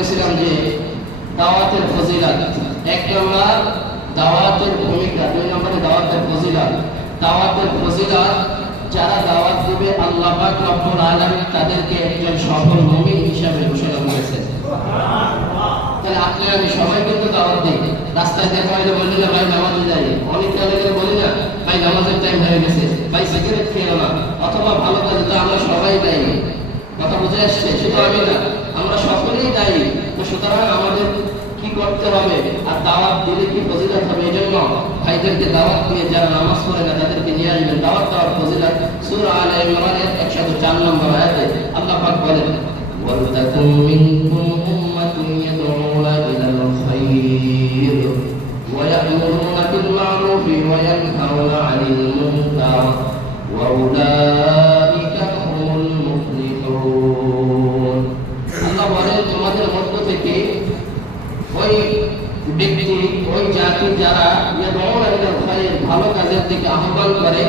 বলেছিলাম যে দাওয়াতের ফজিলত, এক নম্বর দাওয়াতের ভূমিকা, দুই নম্বরে দাওয়াতের ফজিলত। দাওয়াতের ফজিলত, যারা দাওয়াত দিবে আল্লাহ পাক রব্বুল আলামিন তাদেরকে একজন সফল মুমিন হিসাবে ঘোষণা করেছেন। তাহলে আপনি আমি সবাই কিন্তু দাওয়াত দিই। রাস্তায় দেখা হলে বলি না ভাই নামাজে যাই, অনেক কালে বলি না ভাই নামাজের টাইম হয়ে গেছে, ভাই সিগারেট খেও না, অথবা ভালো কাজে। তো আমরা সবাই দায়ী, কথা বুঝে আসছে? শুধু আমি না, আমরা সকলেই দায়ী। তো সুতরাং আমাদের কি করতে হবে, আর দাওয়াত দিলে কি ফজিলত হবে, এই জন্য ভাইদেরকে দাওয়াত দিয়ে যারা নামাজ পড়ে না তাদেরকে নিয়ে আসবেন। দাওয়াত দেওয়ার ফজিলত সূরা আলে ইমরানের 104 নম্বর আয়াতে আল্লাহ পাক বলেন, ওয়ালতাকুম মিনকুম উম্মাতুন ইয়াদউনা ইলাল খায়র ওয়া ইয়া'মুরুনা বিল মা'রুফি ওয়া ইয়ানহাউনা 'আনিল মুনকার ওয়া উলাইকা হুমুল মুফলিহুন। আল্লাহ বলেন, তোমাদের মধ্য থেকে ওই ব্যক্তি, ওই জাতি যারা ইয়াদউনা ইলাল খায়র, ভালো কাজের দিকে আহ্বান করে,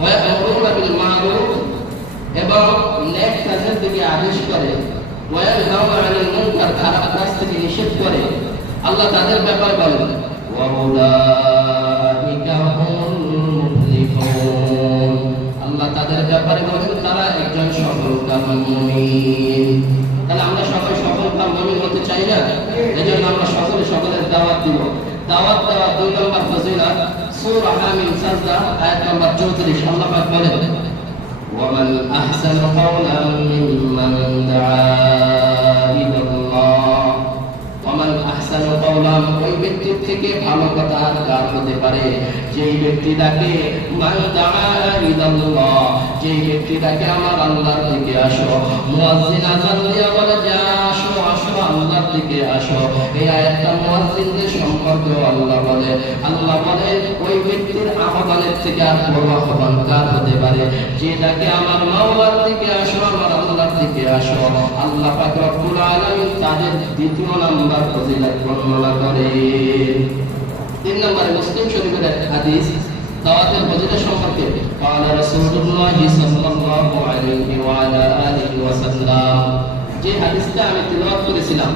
ওয়া ইয়া'মুরুনা বিল মা'রুফ, এবং নেক কাজের দিকে আদেশ করে, ওয়া ইয়ানহাউনা আনিল মুনকার, খারাপ কাজ থেকে নিষেধ করে। আল্লাহ তাদের ব্যাপারে বলেন, ওয়া উলাইকা হুমুল মুফলিহুন। আল্লাহ তাদের ব্যাপারে বলেন তারা একজন সফলকাম মুমিন। তাহলে আমরা সবাই সফলকাম মুমিন হতে চাই না? এজন্য আমরা সকলে সকলের দাওয়াত দিব। দাওয়াত দেওয়া দুই নম্বর ফজিলত সূরা হামিম সাজদা আয়াত নম্বর 34 আল্লাহ পাক বলেন, ومن أحسن قولا ممن دعا إلى الله ومن أحسن قولا, ওই ব্যক্তির থেকে ভালো কথা আর কার হতে পারে যেই ব্যক্তি ডাকে মান দাআ ইলাল্লাহ, যেই ব্যক্তি ডাকে আমার আল্লাহর দিকে আসো। মুয়াজ্জিন আযান দিয়া বলে যে আসো আসো আল্লাহর দিকে আসো। এই আয়াতটা মুয়াজ্জিনদের সম্পর্কে আল্লাহ বলে ওই ব্যক্তির আহ্বানের থেকে আর বড় আহ্বান কার হতে পারে যে ডাকে আমার মাওলার দিকে আসো, আমার আল্লাহর দিকে আসো। আল্লাহ পাক রব্বুল আলামিন তাদের দ্বিতীয় নাম্বার ফজিলত বর্ণনা করে। তিন নম্বরে মুসলিম শরীফের এক হাদিস দাওয়াতের ফজিলত সম্পর্কে, قال رسول الله صلى الله عليه وعلى آله وسلم, যে হাদিসটা আমি তিলাওয়াত করেছিলাম,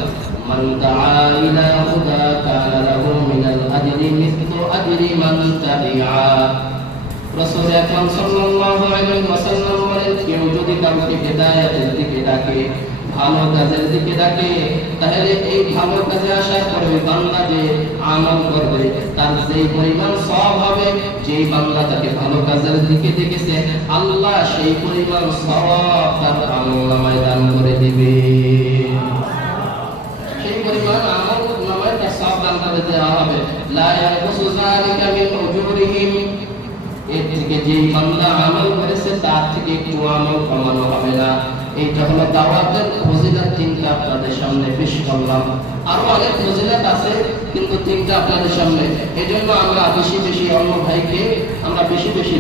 মান দাআ ইলা হুদা কানা লাহু মিনাল আজরি মিসলু আজরি মান তাবিআ। রাসূল আকরাম সাল্লাল্লাহু আলাইহি ওয়াসাল্লাম বলেন, কেউ যদি কাউকে হেদায়েতের দিকে ডাকে, ভালো কাজের দিকে ডাকে, তাহলে এই ভালো কাজে আসার পরে ওই বান্দা যে আমল করবে তার যেই পরিমাণ সওয়াব হবে, যেই বান্দা তাকে ভালো কাজের দিকে ডেকেছে আল্লাহ সেই পরিমাণ সওয়াব তার আমলনামায় দান করে দিবে। সেই পরিমাণ আমলনামায় তার সওয়াব দান করে দেওয়া হবে। লা ইয়ানকুসু যালিকা মিন উজুরিহিম, এর থেকে যেই বান্দা আমল করেছে তার থেকে একটু আমল কমানো হবে না। এইটা হলো দাওয়াতের ফজিলত। তিনটা আপনাদের সামনে পেশ করলাম, আরো অনেক ফজিলত আছে কিন্তু তিনটা আপনাদের সামনে। এজন্য আমরা বেশি বেশি অন্য ভাইকে আমরা বেশি বেশি